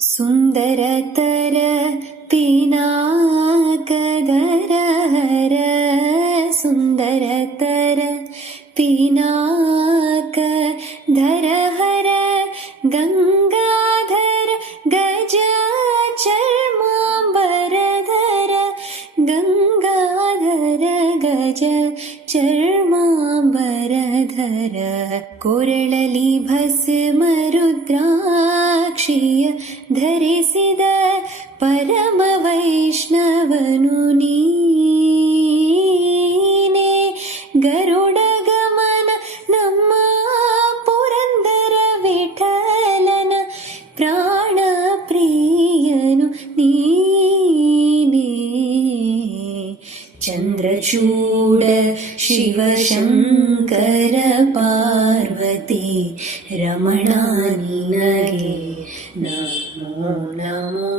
ಸುಂದರತರ ಪಿನಾಕದರ ಹರ ಸುಂದರತರ ಪಿನಾಕ ಧರ ಹರ ಗಂಗಾಧರ ಗಜ ಚರ್ಮಾಂಬರಧರ ಗಂಗಾಧರ ಗಜ ಚರ್ಮಾಂಬರಧರ ಕೊರಳಲಿ ಭಸ್ಮ ರುದ್ರಾಕ್ಷಿಯ ಧರಿಸಿದ ಪರಮ ವೈಷ್ಣವನು ನೀನೇ ಗರುಡ ಗಮನ ನಮ್ಮ ಪುರಂದರ ವಿಠಲನ ಪ್ರಾಣ ಪ್ರಿಯನು ನೀನೇ ಚಂದ್ರಚೂಡ ಶಿವಶಂಕರ ಪಾರ್ವತಿ ರಮಣ ನಿನಗೆ ನಮೋ ನಮೋ.